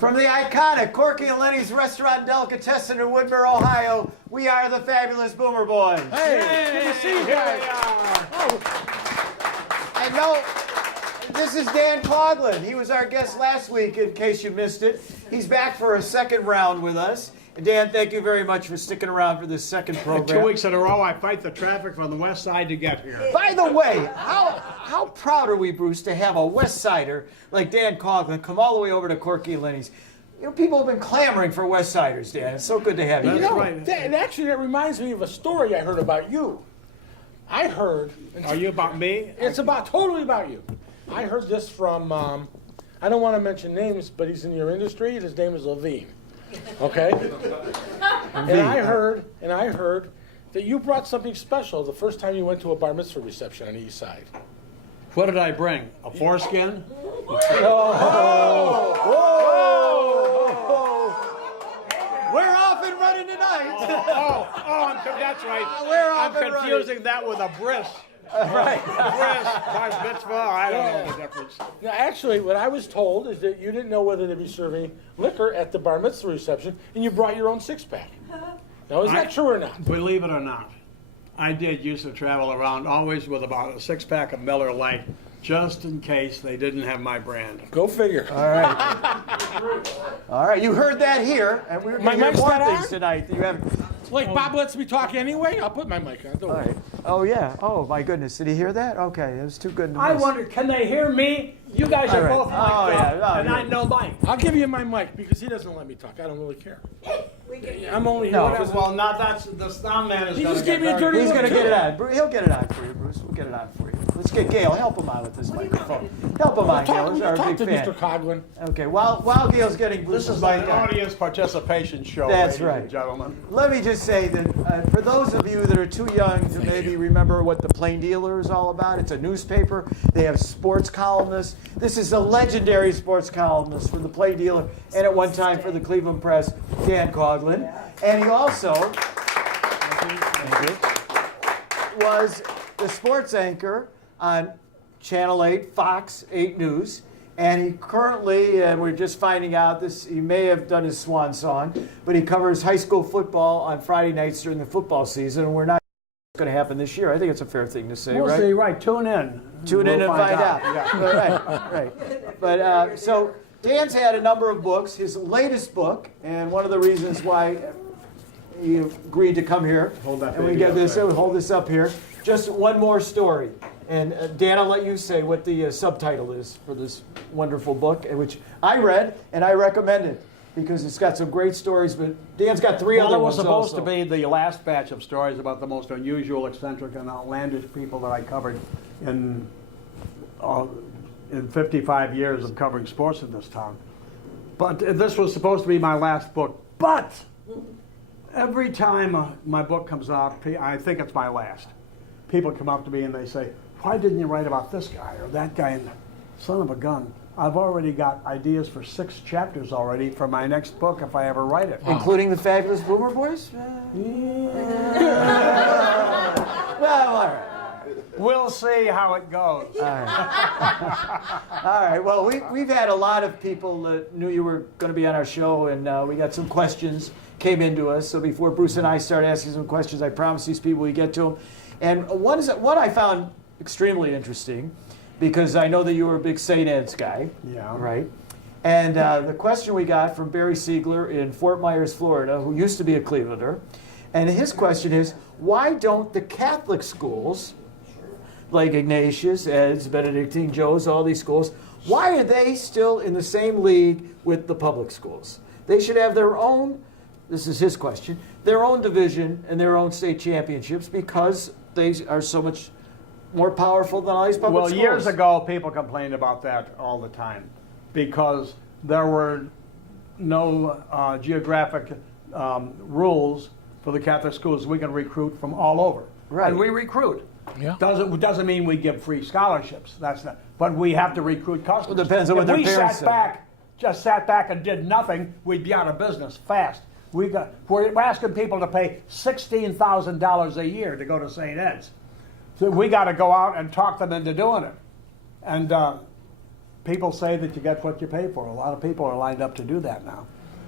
From the iconic Corky and Lenny's Restaurant and Delicatessen in Woodmere, Ohio, we are the Fabulous Boomer Boys. Hey, good to see you guys. And no, this is Dan Coughlin. He was our guest last week, in case you missed it. He's back for a second round with us. And Dan, thank you very much for sticking around for this second program. 2 weeks in a row, I fight the traffic from the west side to get here. By the way, how proud are we, Bruce, to have a West Sider like Dan Coughlin come all the way over to Corky and Lenny's? You know, people have been clamoring for West Siders, Dan. It's so good to have you. That's right. That reminds me of a story I heard about you. I heard. Are you about me? It's totally about you. I heard this from. I don't want to mention names, but he's in your industry. His name is Levine. Okay. And I heard that you brought something special the first time you went to a bar mitzvah reception on the east side. What did I bring? A foreskin? We're off and running tonight. That's right. We're off I'm and confusing that with a bris. Right. Bris, bar mitzvah, I don't know the difference. Now, actually, what I was told is that you didn't know whether to be serving liquor at the bar mitzvah reception, and you brought your own six-pack. Now, is that true or not? Believe it or not, I used to travel around always with about a six-pack of Miller Lite, just in case they didn't have my brand. Go figure. All right. All right. You heard that here, and we're going to hear more things tonight that you haven't. Like Bob lets me talk anyway, I'll put my mic on. Don't worry. Right. Oh, yeah. Oh, my goodness. Did he hear that? Okay. It was too good to miss. I wonder, can they hear me? You guys are both mic'd up, and I know mine. I'll give you my mic because he doesn't let me talk. I don't really care. I'm only here. Well, not that's the sound man is He going to just gave me a dirty He's look, going to too. get it on. He'll get it on for you, Bruce. We'll get it on for you. Let's get Gail. Help him out with this microphone. Help him out, Gail. He's our Talk big to fan. Mr. Coughlin. Okay. While Gail's getting This Bruce's is mic an on, audience participation show, That's ladies right. and gentlemen. let me just say that for those of you that are too young to maybe remember what the Plain Dealer is all about, it's a newspaper. They have sports columnists. This is a legendary sports columnist for the Plain Dealer and at one time for the Cleveland Press, Dan Coughlin. And he also was the sports anchor on Channel 8, Fox 8 News. And he currently, and we're just finding out this, he may have done his swan song, but he covers high school football on Friday nights during the football season. And we're not going to happen this year. I think it's a fair thing to say, We'll right? see, right. Tune in. Tune in and find out. Yeah. Right. But so Dan's had a number of books. His latest book, and one of the reasons why he agreed to come here, Hold that and we baby get up this, there. we'll hold this up here. Just one more story. And Dan, I'll let you say what the subtitle is for this wonderful book, which I read and I recommend it because it's got some great stories. But Dan's got three other Well, it was ones supposed also. to be the last batch of stories about the most unusual, eccentric, and outlandish people that I covered in 55 years of covering sports in this town. But this was supposed to be my last book. But every time my book comes out, I think it's my last. People come up to me and they say, "Why didn't you write about this guy or that guy?" And son of a gun, I've already got ideas for 6 chapters already for my next book if I ever write it. Including the Fabulous Boomer Boys? Well, all right. We'll see how it goes. All right. Well, we've had a lot of people that knew you were going to be on our show, and we got some questions came into us. So before Bruce and I start asking some questions, I promise these people we get to them. And one I found extremely interesting, because I know that you were a big St. Ed's guy. Yeah. Right. And the question we got from Barry Siegler in Fort Myers, Florida, who used to be a Clevelander, and his question is, why don't the Catholic schools, like Ignatius, Ed's, Benedictine, Joe's, all these schools, why are they still in the same league with the public schools? They should have their own, this is his question, their own division and their own state championships because they are so much more powerful than all these public schools. Well, years ago, people complained about that all the time because there were no geographic rules for the Catholic schools. We can recruit from all over. Right. And we recruit. Yeah. Doesn't mean we give free scholarships. That's not. But we have to recruit customers. Well, it depends on what if their we parents just sat back and did nothing, we'd be out of business fast. We're asking people to pay $16,000 a year to go to St. Ed's. So we got to go out and talk them into doing it. And people say that you get what you pay for. A lot of people are lined up to do that now.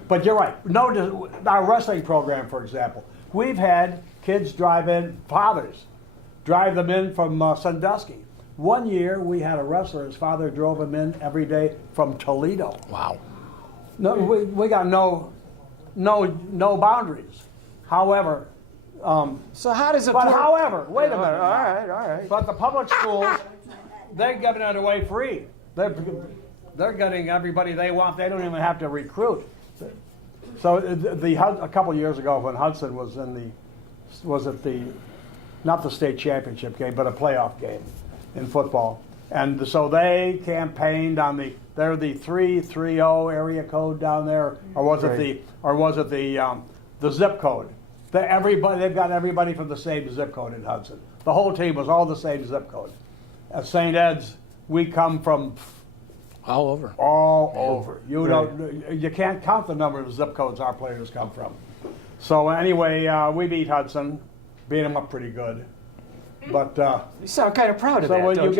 But you're right. No, our wrestling program, for example, we've had kids drive in, fathers, drive them in from Sandusky. One year we had a wrestler, his father drove him in every day from Toledo. Wow. No, we got no boundaries. However, So how does it? but however, wait a minute. All right, all right. But the public schools, they're giving it away free. They're getting everybody they want. They don't even have to recruit. So a couple years ago when Hudson was not the state championship game, but a playoff game in football. And so they campaigned on they're the 330 area code down there, or was it the zip code? They've got everybody from the same zip code in Hudson. The whole team was all the same zip code. At St. Ed's, we come from All over. all over. You can't count the number of zip codes our players come from. So anyway, we beat Hudson, beat them up pretty good. But You sound kind of proud of so that, when don't you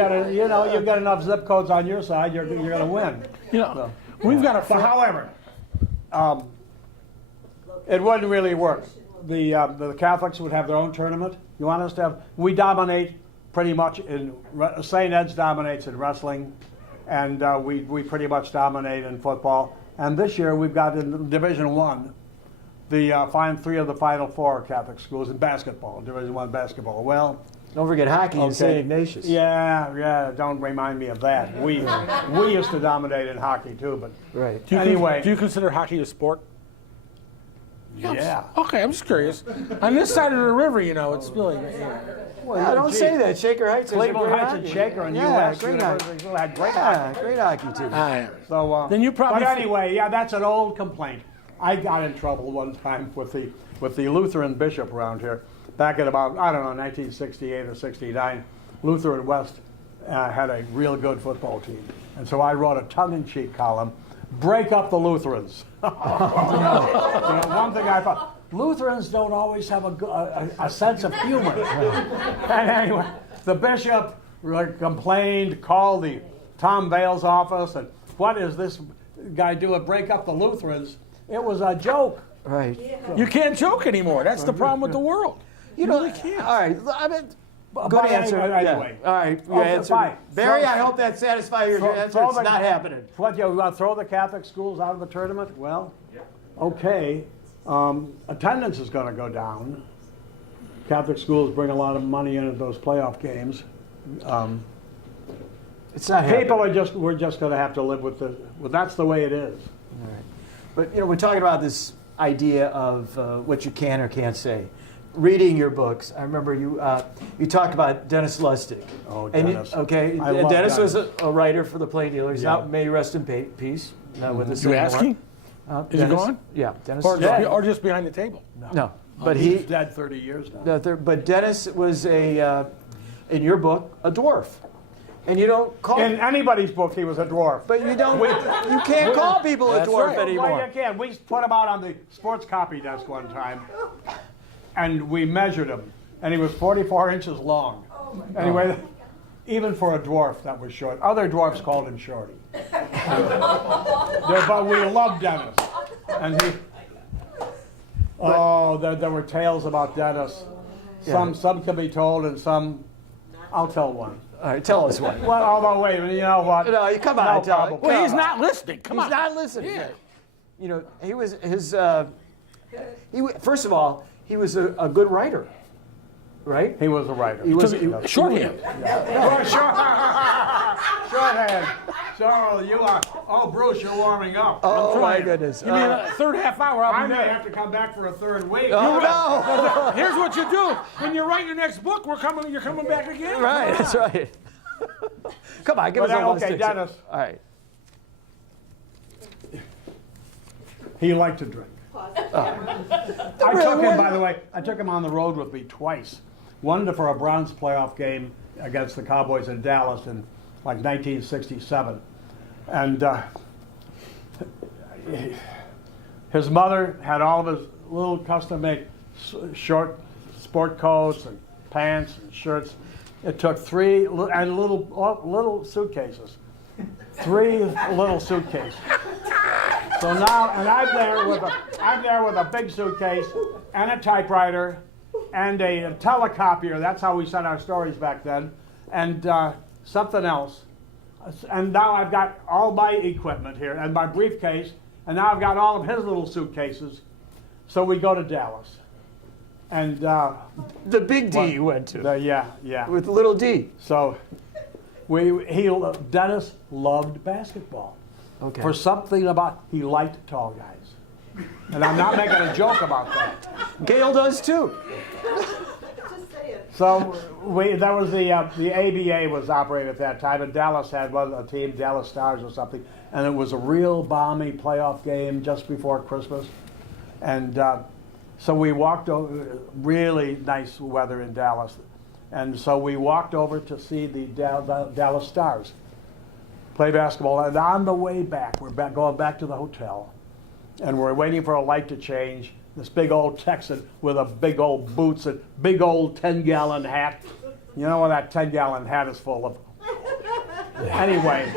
got enough zip codes on your side, you're going to win. You know, we've got a. But however, it wouldn't really work. The Catholics would have their own tournament. You want us to have? We dominate pretty much in St. Ed's dominates in wrestling, and we pretty much dominate in football. And this year we've got in Division One, three of the Final Four Catholic schools in basketball, Division One basketball. Well. Don't forget hockey in Okay. St. Ignatius. Yeah, don't remind me of that. We used to dominate in hockey too, but Right. anyway. Do you consider hockey a sport? Yeah. Okay, I'm just curious. On this side of the river, it's really. Well, don't say that. Shaker Heights is a Cleveland great Heights hockey. and Shaker and Yeah, U.S. great hockey. University had great Yeah, hockey. great hockey too. So Then you probably. But anyway, yeah, that's an old complaint. I got in trouble one time with the Lutheran bishop around here back at about 1968 or 69. Lutheran West had a real good football team, and so I wrote a tongue-in-cheek column, "Break up the Lutherans." One thing I thought. Lutherans don't always have a sense of humor. And anyway, the bishop complained, called the Tom Vale's office, and what is this guy doing? Break up the Lutherans. It was a joke. Right. You can't joke anymore. That's the problem with the world. You really can't. All right. I mean, good But answer. anyway. Yeah. All right. You Okay, answered. fine. Barry, I hope that satisfies your answer. throw It's the- not happening. What, you want to throw the Catholic schools out of the tournament? Well, okay. Attendance is going to go down. Catholic schools bring a lot of money into those playoff games. It's not happening. We're just going to have to live with that's the way it is. All right. But we're talking about this idea of what you can or can't say. Reading your books, I remember you talked about Dennis Lustig. Oh, And Dennis. I love Dennis was a writer for the Plain Dealer. He's Yeah. now, may he rest in peace. Not with us You anymore. asking? Is he Dennis- gone? Yeah, Dennis Or is just, dead. or just behind the table? No, but he's he. dead 30 years now. But Dennis was in your book, a dwarf, and you don't call. In anybody's book, he was a dwarf. But you don't. You can't call people a That's dwarf right. anymore. Well, you can. We put him out on the sports copy desk one time, and we measured him, and he was 44 inches long. Anyway, even for a dwarf, that was short. Other dwarfs called him Shorty. But we loved Dennis. And there were tales about Dennis. Some can be told, and some, I'll tell one. All right, tell us one. Well, although, wait, you know what? No, come on, No tell problem. Well, he's not listening. Come He's on. not listening. Yeah. He was his. First of all, he was a good writer, right? He was a writer. He was Shorthand. Shorthand. So you are. Oh, Bruce, you're warming up. Oh my trying. goodness! Give me a third half hour. I I'll be may there. have to come back for a third week. Oh no! Here's what you do. When you write your next book, you're coming back again. Right, that's right. Come on, give us a Okay, Dennis. All right. He liked to drink. I took him on the road with me twice. One for a bronze playoff game against the Cowboys in Dallas in like 1967. And his mother had all of his little custom-made short sport coats and pants and shirts. It took three little suitcases. 3 little suitcases. So now, and I'm there with a big suitcase and a typewriter and a telecopier. That's how we sent our stories back then, and something else. And now I've got all my equipment here and my briefcase, and now I've got all of his little suitcases. So we go to Dallas, and The big D you went to. yeah. With little D. So Dennis loved basketball. Okay. For something about, he liked tall guys. And I'm not making a joke about that. Gail does too. So that was the ABA was operating at that time, and Dallas had a team, Dallas Stars or something, and it was a real balmy playoff game just before Christmas. And so we walked over, really nice weather in Dallas, and so we walked over to see the Dallas Stars play basketball. And on the way back, going back to the hotel, and we're waiting for a light to change. This big old Texan with a big old boots and big old 10-gallon hat. You know what that 10-gallon hat is full of. Anyway.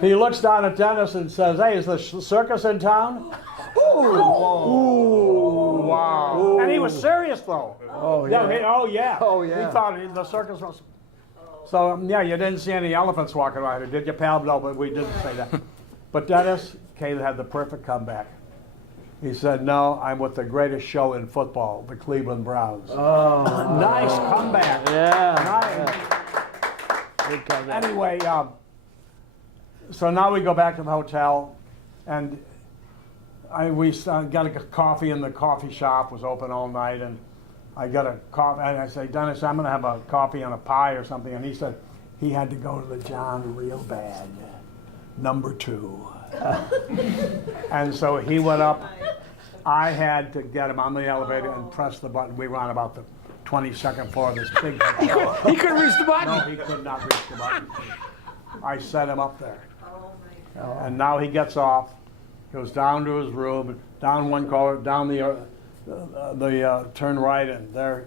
He looks down at Dennis and says, "Hey, is the circus in town?" Ooh, wow. And he was serious, though. Oh, yeah. Yeah. Oh, yeah. He thought the circus was... So, yeah, you didn't see any elephants walking around here, did you, pal? No, but we didn't say that. But Dennis had the perfect comeback. He said, "No, I'm with the greatest show in football, the Cleveland Browns." Oh. Nice comeback. Yeah. Nice. Good comeback. Anyway, so now we go back to the hotel, and we got a coffee in the coffee shop, was open all night, and I got a coffee, and I say, "Dennis, I'm going to have a coffee and a pie or something," and he said he had to go to the John real bad, number 2. And so he went up. I had to get him on the elevator and press the button. We were on about the 22nd floor of this big hotel. He couldn't reach the button. No, he could not reach the button. I set him up there. And now he gets off, goes down to his room, down one corridor, down the turn right, and there,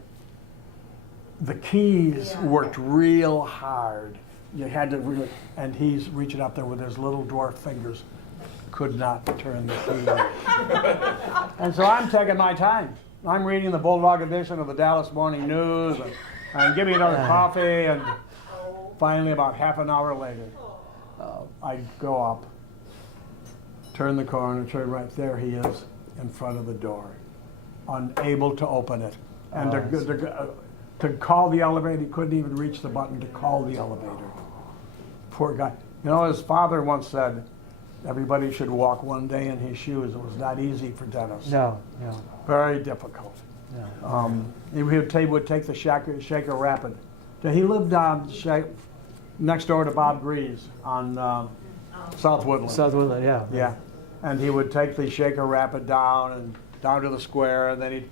the keys worked real hard. You had to really, and he's reaching up there with his little dwarf fingers, could not turn the key. And so I'm taking my time. I'm reading the Bulldog edition of the Dallas Morning News, and give me another coffee, and finally, about half an hour later, I go up, turn the corner, turn right, there he is in front of the door, unable to open it. And to call the elevator, he couldn't even reach the button to call the elevator. Poor guy. You know, his father once said, everybody should walk one day in his shoes. It was not easy for Dennis. No. Very difficult. He would take the Shaker Rapid. He lived next door to Bob Grease on South Woodland. South Woodland, yeah. Yeah. And he would take the Shaker Rapid down to the square, and then he'd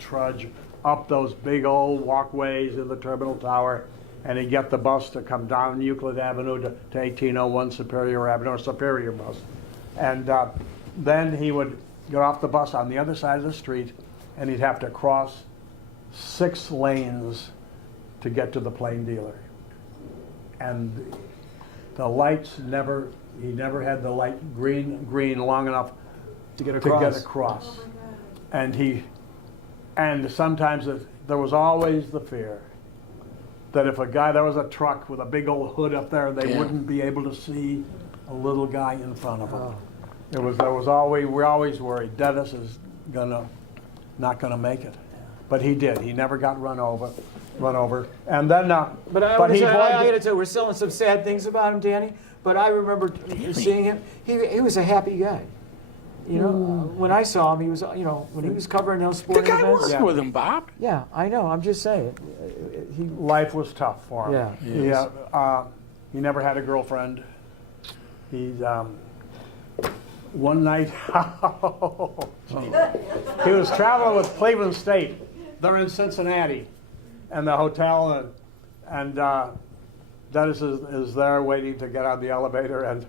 trudge up those big old walkways in the Terminal Tower, and he'd get the bus to come down Euclid Avenue to 1801 Superior Avenue, or Superior bus. And then he would get off the bus on the other side of the street, and he'd have to cross 6 lanes to get to the plain dealer. And the lights he never had the light green long enough To get across. And sometimes there was always the fear that if there was a truck with a big old hood up there, they wouldn't be able to see a little guy in front of them. We're always worried Dennis is not gonna make it, but he did. He never got run over, and then. But I got to tell you, we're selling some sad things about him, Danny. But I remember seeing him. He was a happy guy. You know, when I saw him, he was, when he was covering those sporting The guy events. worked with him, Bob. Yeah, I know. I'm just saying. Life was tough for him. Yeah. He never had a girlfriend. One night, he was traveling with Cleveland State. They're in Cincinnati, and the hotel, and Dennis is there waiting to get on the elevator, and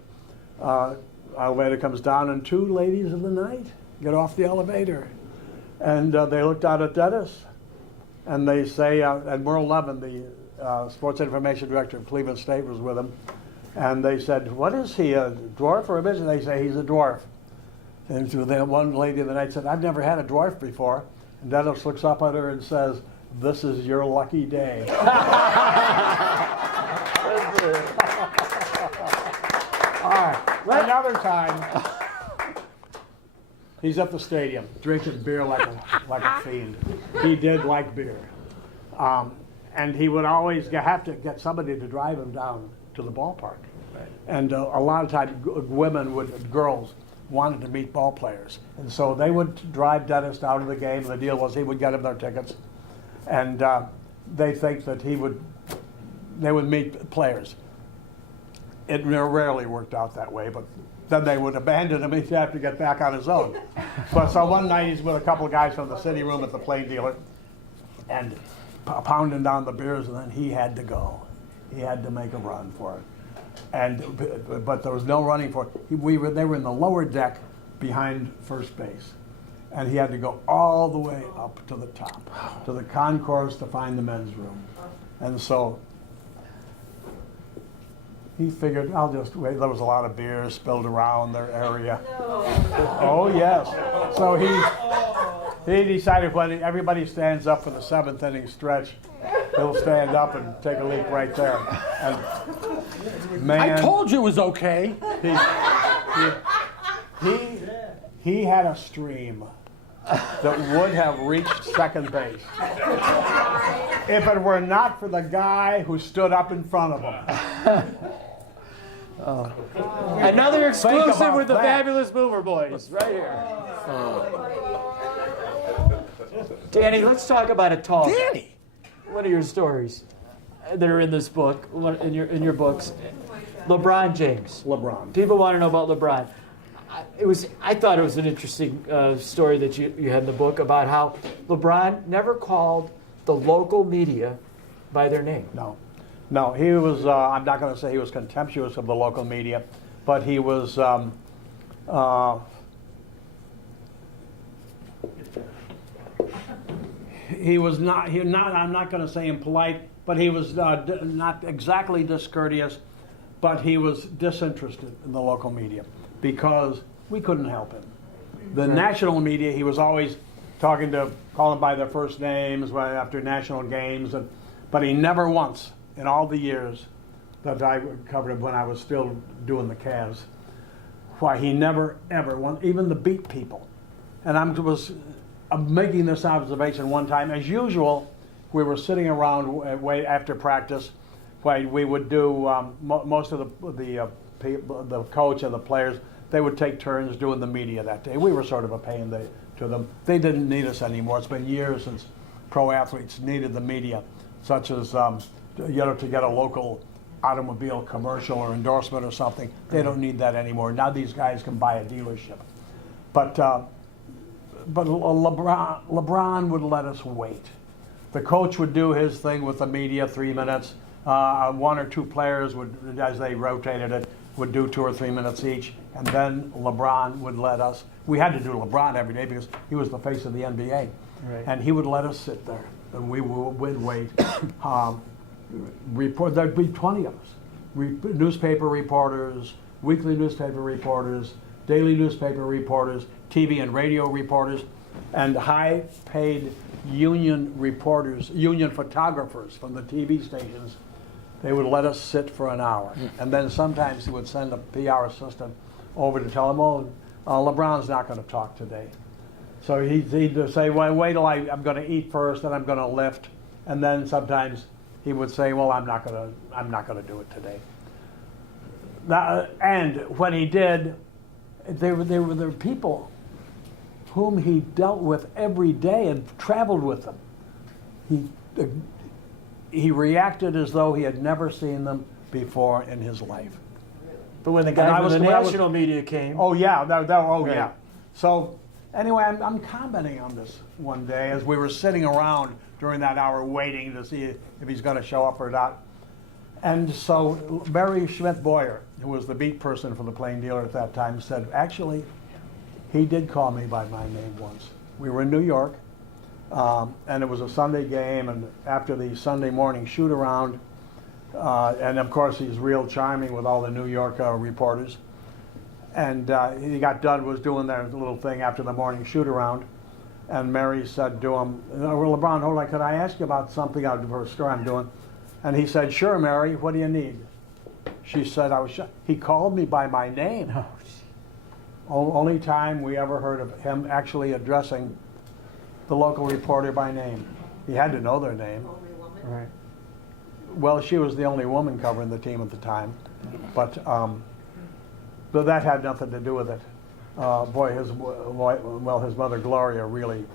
elevator comes down, and 2 ladies of the night get off the elevator, and they looked out at Dennis, and they say, and we're 11, sports information director of Cleveland State, was with him. And they said, what is he, a dwarf or a midget? They say, he's a dwarf. And so the one lady the night said, I've never had a dwarf before. And Dennis looks up at her and says, this is your lucky day. All right, another time, he's at the stadium drinking beer like a fiend. He did like beer. And he would always have to get somebody to drive him down to the ballpark. Right. And a lot of times girls wanted to meet ball players. And so they would drive Dennis down to the game. The deal was he would get them their tickets. And they think that they would meet players. It rarely worked out that way, but then they would abandon him. He'd have to get back on his own. So one night he's with a couple of guys from the city room at the Plain Dealer and pounding down the beers, and then he had to go. He had to make a run for it. But there was no running for it. They were in the lower deck behind first base. And he had to go all the way up to the top, to the concourse to find the men's room. And so he figured, I'll just wait. There was a lot of beer spilled around their area. No. Oh, yes. So he decided when everybody stands up for the 7th inning stretch, he'll stand up and take a leap right there. And man, I told you it was okay. He had a stream that would have reached second base if it were not for the guy who stood up in front of him. Another exclusive with the Fabulous Boomer Boys, right here. Danny, let's talk about a tall guy. Danny! One of your stories that are in this book, in your books, LeBron James. LeBron. People want to know about LeBron. I thought it was an interesting story that you had in the book about how LeBron never called the local media by their name. No, he was, I'm not going to say he was contemptuous of the local media, but he was, I'm not going to say impolite, but he was not exactly discourteous, but he was disinterested in the local media because we couldn't help him. The national media, he was always calling them by their first names after national games, but he never once, in all the years that I covered him when I was still doing the Cavs, why he never ever, even the beat people. And I was making this observation one time. As usual, we were sitting around way after practice. We would do most of the coach and the players. They would take turns doing the media that day. We were sort of a pain to them. They didn't need us anymore. It's been years since pro athletes needed the media, such as to get a local automobile commercial or endorsement or something. They don't need that anymore. Now these guys can buy a dealership. But LeBron would let us wait. The coach would do his thing with the media, 3 minutes. One or two players would, as they rotated it, would do 2 or 3 minutes each, and then LeBron would let us. We had to do LeBron every day because he was the face of the NBA, right. And he would let us sit there, and we would wait. There'd be 20 of us, newspaper reporters, weekly newspaper reporters, daily newspaper reporters, TV and radio reporters, and high-paid union reporters, union photographers from the TV stations. They would let us sit for an hour. And then sometimes he would send a PR assistant over to tell him, LeBron's not going to talk today. So he'd say, well, wait till I'm going to eat first, and I'm going to lift. And then sometimes he would say, well, I'm not going to do it today. And when he did, there were people whom he dealt with every day and traveled with them. He reacted as though he had never seen them before in his life. But when the guy from the national media came... Oh, yeah. Right. Yeah. So, anyway, I'm commenting on this one day as we were sitting around during that hour waiting to see if he's going to show up or not. And so Barry Schmidt-Boyer, who was the beat person for the Plain Dealer at that time, said, actually, he did call me by my name once. We were in New York, And it was a Sunday game, and after the Sunday morning shoot around, and of course he's real charming with all the New York reporters. And he got done, was doing their little thing after the morning shoot around. And Mary said to him, well, LeBron, hold on, could I ask you about something for a story I'm doing? And he said, sure, Mary, what do you need? She said, he called me by my name. Only time we ever heard of him actually addressing the local reporter by name. He had to know their name. Only woman? Right. Well, she was the only woman covering the team at the time, but that had nothing to do with it. Boy, his mother Gloria really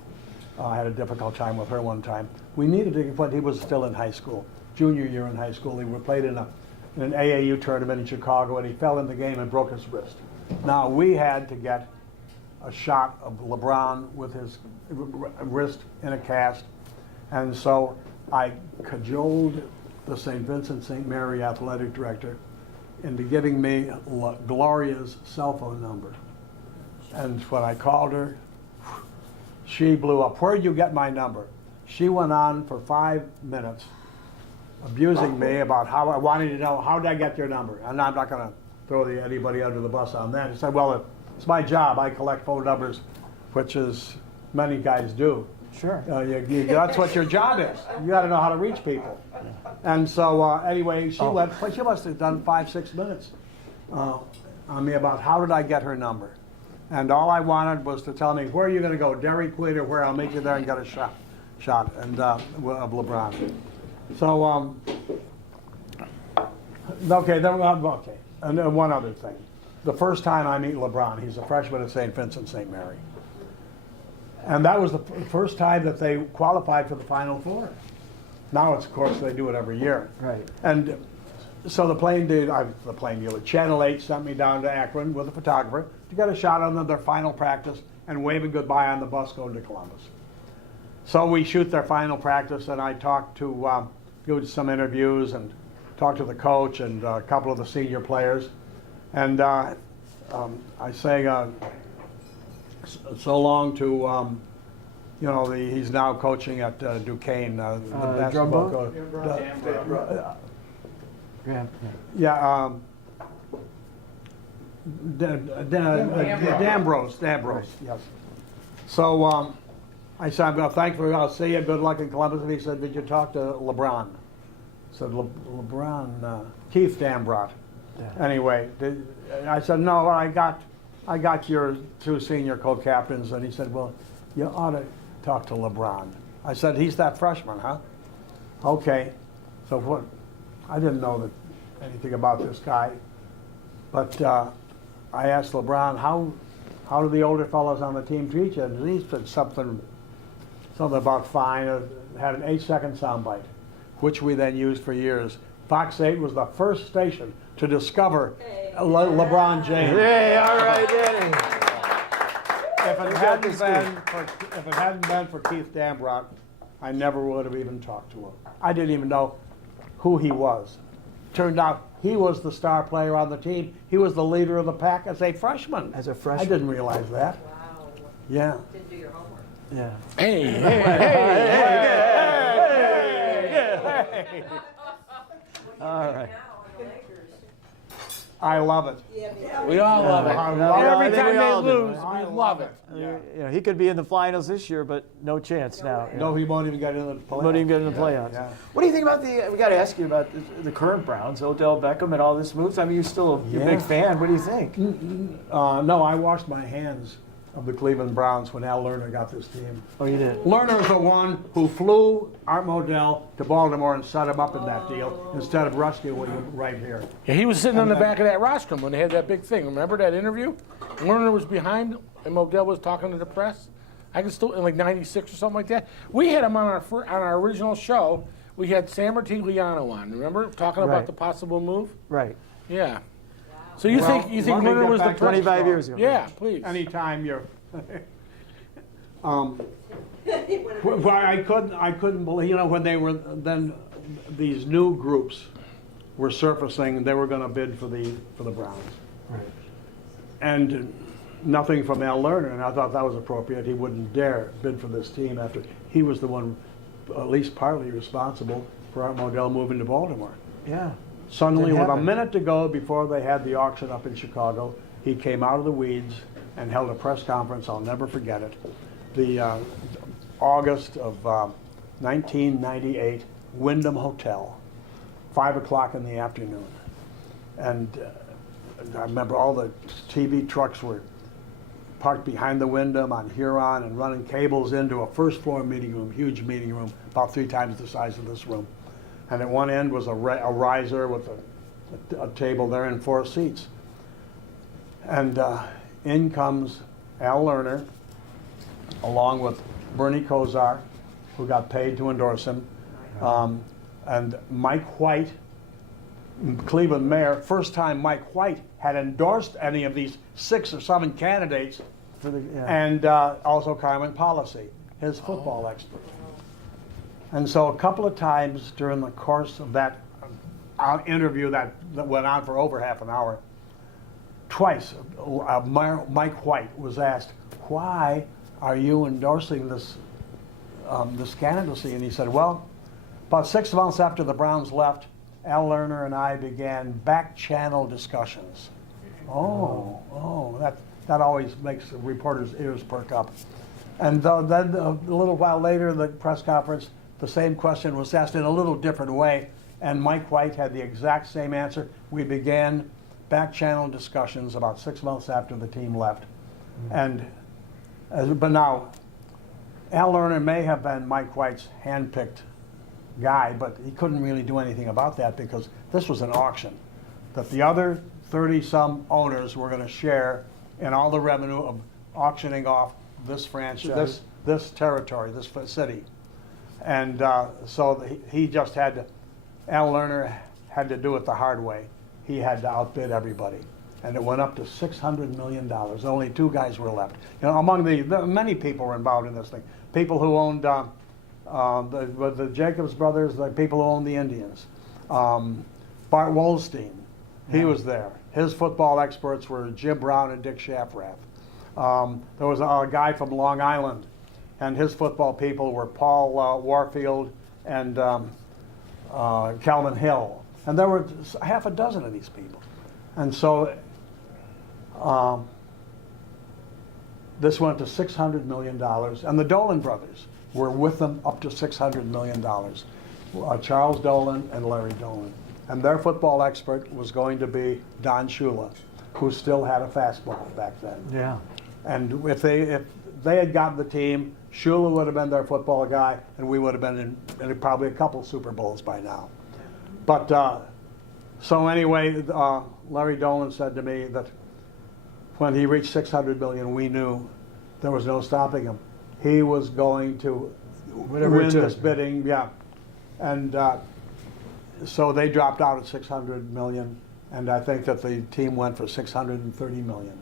had a difficult time with her one time. We needed to, but he was still in high school, junior year in high school. He played in an AAU tournament in Chicago, and he fell in the game and broke his wrist. Now we had to get a shot of LeBron with his wrist in a cast, and so I cajoled the St. Vincent St. Mary athletic director into giving me Gloria's cell phone number. And when I called her, she blew up. Where'd you get my number? She went on for 5 minutes abusing me about how I wanted to know, how did I get your number? And I'm not going to throw anybody under the bus on that. She said, well, it's my job. I collect phone numbers, which is many guys do. Sure. That's what your job is. You got to know how to reach people. And so anyway, she must have done 5-6 minutes on me about how did I get her number. And all I wanted was to tell me, where are you going to go, Dairy Queen, or where? I'll meet you there and get a shot and of LeBron. So, okay. And one other thing. The first time I meet LeBron, he's a freshman at St. Vincent St. Mary. And that was the first time that they qualified for the Final Four. Now, of course, they do it every year. Right. And so the plane dealer, Channel 8 sent me down to Akron with a photographer to get a shot on their final practice and waving goodbye on the bus going to Columbus. So we shoot their final practice, and I talked to, do some interviews and talked to the coach and a couple of the senior players. And I sang so long to, he's now coaching at Duquesne, the basketball coach. D'Ambrose, yes. So I said, well, thanks for, I'll see you, good luck in Columbus. And he said, did you talk to LeBron? I said, LeBron, Keith Dambrot. Yeah. Anyway, I said, no, I got your 2 senior co-captains. And he said, well, you ought to talk to LeBron. I said, he's that freshman, huh? Okay. So what? I didn't know anything about this guy. But I asked LeBron, how do the older fellows on the team treat you? And he said something about fine. Had an 8-second soundbite, which we then used for years. Fox 8 was the first station to discover LeBron James. Hey, all right, Danny. If it hadn't been for Keith Dambrot, I never would have even talked to him. I didn't even know who he was. Turned out he was the star player on the team. He was the leader of the pack as a freshman. As a freshman. I didn't realize that. Wow. Yeah. Didn't do your homework. Yeah. Hey. All right. I love it. We all love it. I love it. Every I think time we they all do. lose, I we love it. Yeah. He could be in the finals this year, but no chance now. No, he won't even get into the playoffs. Won't even get in the playoffs. Yeah. What do you think about we got to ask you about the current Browns, Odell Beckham and all this moves. I mean, you're a big fan. What do you think? No, I washed my hands of the Cleveland Browns when Al Lerner got this team. Oh, you did? Lerner's the one who flew Art Modell to Baltimore and set him up in that deal instead of Rusty right here. Yeah, he was sitting on the back of that rostrum when they had that big thing. Remember that interview? Lerner was behind and Modell was talking to the press. I can still, in like '96 or something like that. We had him on our original show. We had Sam Martigliano on. Remember talking about Right. the possible move? Right. Yeah. So you think let me Lerner get was the back to 25 years ago. Yeah, please. Anytime you're. Well, I couldn't believe, when they were then these new groups were surfacing. They were going to bid for the Browns, Right. and nothing from Al Lerner, and I thought that was appropriate. He wouldn't dare bid for this team after he was the one, at least partly responsible for Art Modell moving to Baltimore. Yeah. Suddenly, Didn't with a happen. minute to go before they had the auction up in Chicago, he came out of the weeds and held a press conference. I'll never forget it. The August of 1998, Wyndham Hotel, 5 o'clock in the afternoon. And I remember all the TV trucks were parked behind the Wyndham on Huron and running cables into a first floor meeting room, huge meeting room, about 3 times the size of this room. And at one end was a riser with a table there and 4 seats. And in comes Al Lerner, along with Bernie Kosar, who got paid to endorse him, and Mike White, Cleveland mayor. First time Mike White had endorsed any of these 6 or 7 candidates, and also Carmen Policy, his football expert. And so a couple of times during the course of that interview that went on for over half an hour, twice Mike White was asked, why are you endorsing this candidacy? And he said, well, about 6 months after the Browns left, Al Lerner and I began back-channel discussions. That always makes the reporters' ears perk up. And then a little while later in the press conference, the same question was asked in a little different way, and Mike White had the exact same answer. We began back-channel discussions about 6 months after the team left. But now, Al Lerner may have been Mike White's hand-picked guy, but he couldn't really do anything about that because this was an auction that the other 30-some owners were going to share in all the revenue of auctioning off this franchise, this territory, this city. And so he just had to, Al Lerner had to do it the hard way. He had to outbid everybody. And it went up to $600 million. Only 2 guys were left. You know, among the many people were involved in this thing. People who owned the Jacobs brothers, the people who owned the Indians. Bart Wolstein, he was there. His football experts were Jim Brown and Dick Shafrath. There was a guy from Long Island, and his football people were Paul Warfield and Calvin Hill. And there were half a dozen of these people. And so this went to $600 million. And the Dolan brothers were with them up to $600 million. Charles Dolan and Larry Dolan. And their football expert was going to be Don Shula, who still had a fastball back then. Yeah. And if they had gotten the team, Shula would have been their football guy, and we would have been in probably a couple Super Bowls by now. But so anyway, Larry Dolan said to me that when he reached $600 million, we knew there was no stopping him. He was going to win this bidding, yeah. And so they dropped out at $600 million, and I think that the team went for $630 million.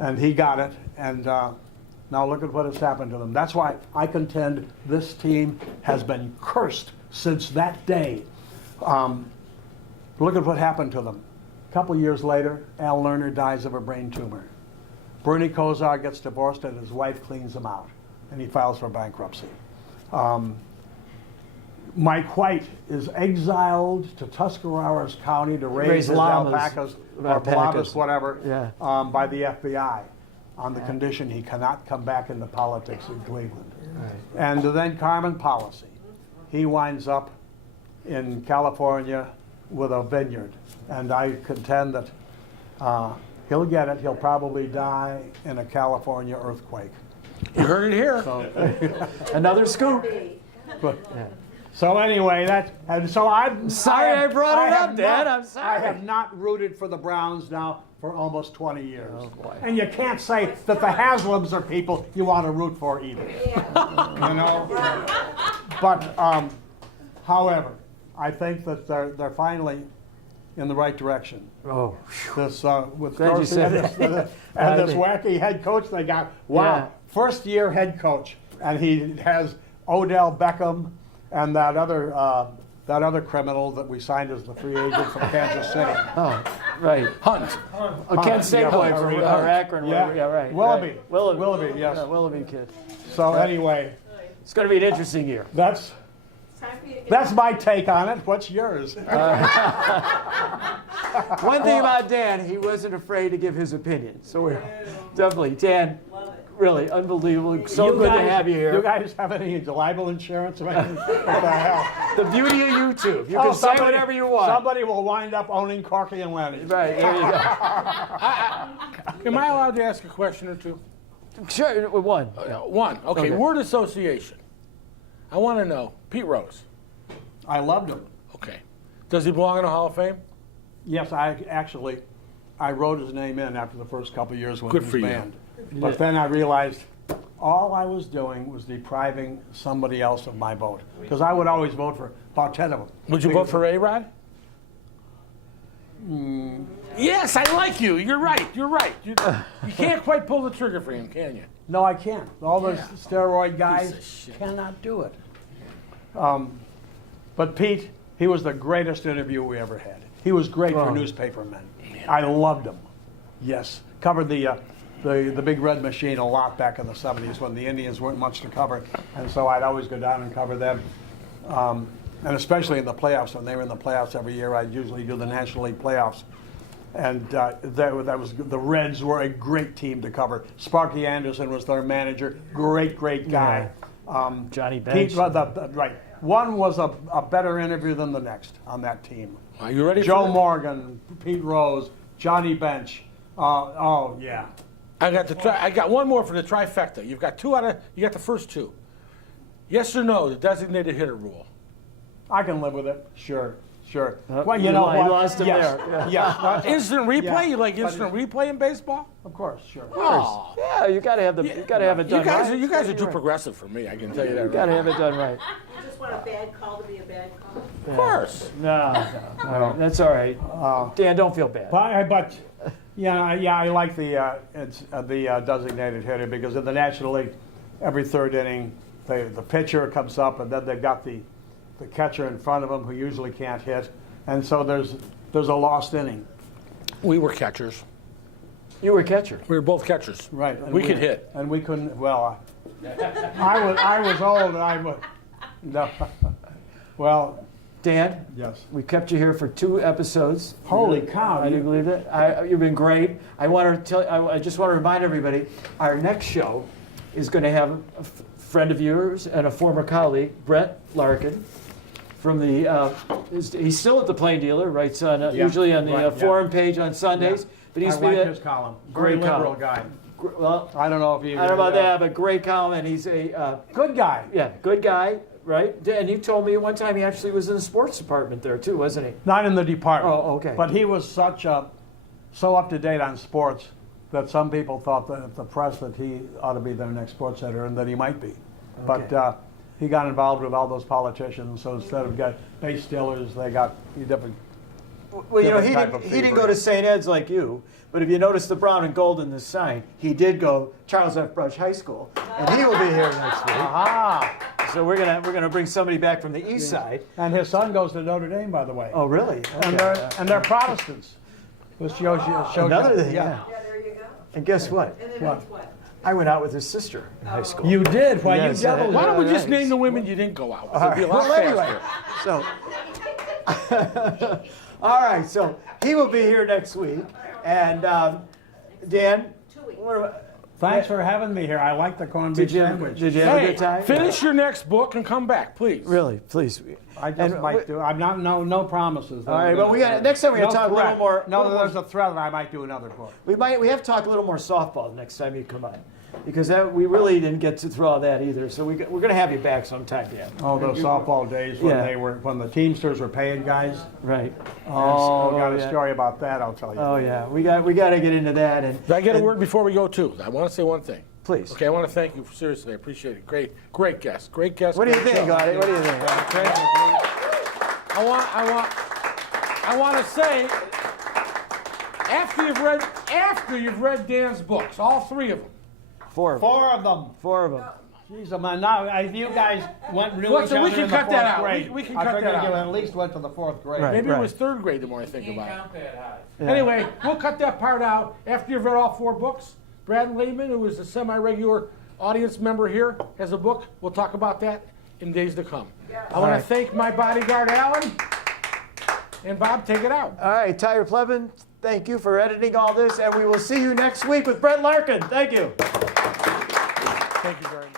And he got it, and now look at what has happened to them. That's why I contend this team has been cursed since that day. Look at what happened to them. A couple years later, Al Lerner dies of a brain tumor. Bernie Kosar gets divorced, and his wife cleans him out, and he files for bankruptcy. Mike White is exiled to Tuscarawas County to raise his alpacas, or llamas, whatever, by the FBI on the condition he cannot come back into politics in Cleveland. Right. And then Carmen Policy. He winds up in California with a vineyard. And I contend that he'll get it. He'll probably die in a California earthquake. You heard it here. So, another scoop. So anyway, I'm sorry I brought it up, Dad. I'm sorry. I have not rooted for the Browns now for almost 20 years. Oh, boy. And you can't say that the Haslams are people you want to root for either. You know? But, however, I think that they're finally in the right direction. Oh, This with glad you said this wacky head coach they got. Wow, Yeah. First-year head coach, and he has Odell Beckham and that other criminal that we signed as the free agent from Kansas City. Oh, Right. Hunt. Kent Stegboy from Akron. Yeah. Yeah, right. Willoughby. Right. Willoughby. Willoughby, yes. Yeah, Willoughby kid. So anyway, It's going to be an interesting year. that's my take on it. What's yours? One thing about Dan, he wasn't afraid to give his opinion. So we're definitely, Dan, really unbelievable. So You good guys- to have you here. You guys have any libel insurance or anything? What the hell? The beauty of YouTube. You can say whatever you want. Somebody will wind up owning Corky and Lenny. Right, there you go. Am I allowed to ask a question or two? Sure, one. One. Okay. Okay. Word association. I want to know. Pete Rose. I loved him. Okay. Does he belong in the Hall of Fame? Yes, I wrote his name in after the first couple of years when Good he was for you. banned. But then I realized all I was doing was depriving somebody else of my vote. Because I would always vote for about 10 of them. Would you vote for A-Rod? Yes, I like you. You're right. You're right. You can't quite pull the trigger for him, can you? No, I can't. All those steroid guys Piece of shit. cannot do it. But Pete, he was the greatest interview we ever had. He was great for newspapermen. I loved him. Yes. Covered the Big Red Machine a lot back in the 70s when the Indians weren't much to cover. And so I'd always go down and cover them. And especially in the playoffs, when they were in the playoffs every year, I'd usually do the National League playoffs. And that was the Reds were a great team to cover. Sparky Anderson was their manager, great guy. Johnny Bench. Pete, right. One was a better interview than the next on that team. Are you ready Joe for Morgan, Pete Rose, Johnny Bench. Oh yeah. I got one more for the trifecta. You got the first two. Yes or no, the designated hitter rule. I can live with it. Sure. Well, you know li- what? you lost him Yes. there. Yeah. Instant replay? Yeah. You like instant replay in baseball? Of course, sure. Oh. Yeah, you got to have you got to have it done right. You guys are too progressive for me. I can tell you that. You got to have it done right. You just want a bad call to be a bad call? Of course. No, that's all right. Dan, don't feel bad. But I like the designated hitter because in the National League, every third inning, the pitcher comes up and then they've got the catcher in front of them who usually can't hit, and so there's a lost inning. We were catchers. You were a catcher. We were both catchers. Right. And We could hit. and we couldn't. Well, I was old and I was. No. Well, Dan, yes. we kept you here for 2 episodes. Holy cow! I didn't believe it. You've been great. I just want to remind everybody, our next show is going to have a friend of yours and a former colleague, Brett Larkin, from the. He's still at the Plain Dealer, writes on usually on the forum page on Sundays. But he I used to be like his column. great Very liberal column. guy. Well, I don't know if you. I don't know about that, but great column, and he's a Good guy. good guy, right? And you told me one time he actually was in the sports department there too, wasn't he? Not in the department. Oh, okay. But he was so up to date on sports that some people thought that at the press that he ought to be their next sports editor and that he might be. Okay. But he got involved with all those politicians, so instead of got base stealers, they got different. Well, you know, different type of he didn't fever. go to St. Ed's like you, but if you notice the brown and gold in the sign, he did go Charles F. Brush High School, and he will be here next week. Aha! So we're gonna bring somebody back from the east side. And his son goes to Notre Dame, by the way. Oh, really? And they're Protestants. Which shows Another you, thing, yeah. Yeah, there you go. And guess what? And then What? it's what? I went out with his sister in high school. You did. Well, Yes, you doubled. Why don't we Yeah, just nice. name the women you didn't go out with? It'd be a lot Well, anyway, faster. so all right, so he will be here next week, and Dan, 2 weeks. Thanks for having me here. I like the corned beef did you sandwich. have a Hey, good time? finish your next book and come back, please. Really, please. I just And might do. I'm not no promises. All right, but we got next time we got to talk a little more. No, little more- there's a threat that I might do another book. We have to talk a little more softball next time you come on, because we really didn't get to through all that either. So we're going to have you back sometime, Dan. Oh, those softball days when Yeah. when the Teamsters were paying guys. Right. Oh, got a yeah. story about that. I'll tell you. Oh yeah, we got to get into that. And Did I get a and- word before we go, too? I want to say one thing. Please. Okay, I want to thank you. Seriously, I appreciate it. Great guest. Great guest. What do you great think, show. Gladys? What do you think? I want to say, after you've read Dan's books, all 3 of them, Four of them. Four of them. Four of them. Jeez, now if you guys went knew Well, each so we other can in the cut that fourth out. grade, We can I cut figured that you out. at least went to the fourth grade. Right. Maybe it was third grade the more I think about it. Count that high. Yeah. Anyway, we'll cut that part out. After you've read all 4 books, Brad Lehman, who is a semi-regular audience member here, has a book. We'll talk about that in days to come. I want All right. to thank my bodyguard, Alan. And Bob, take it out. All right, Tyler Plevin, thank you for editing all this, and we will see you next week with Brett Larkin. Thank you. Thank you very much.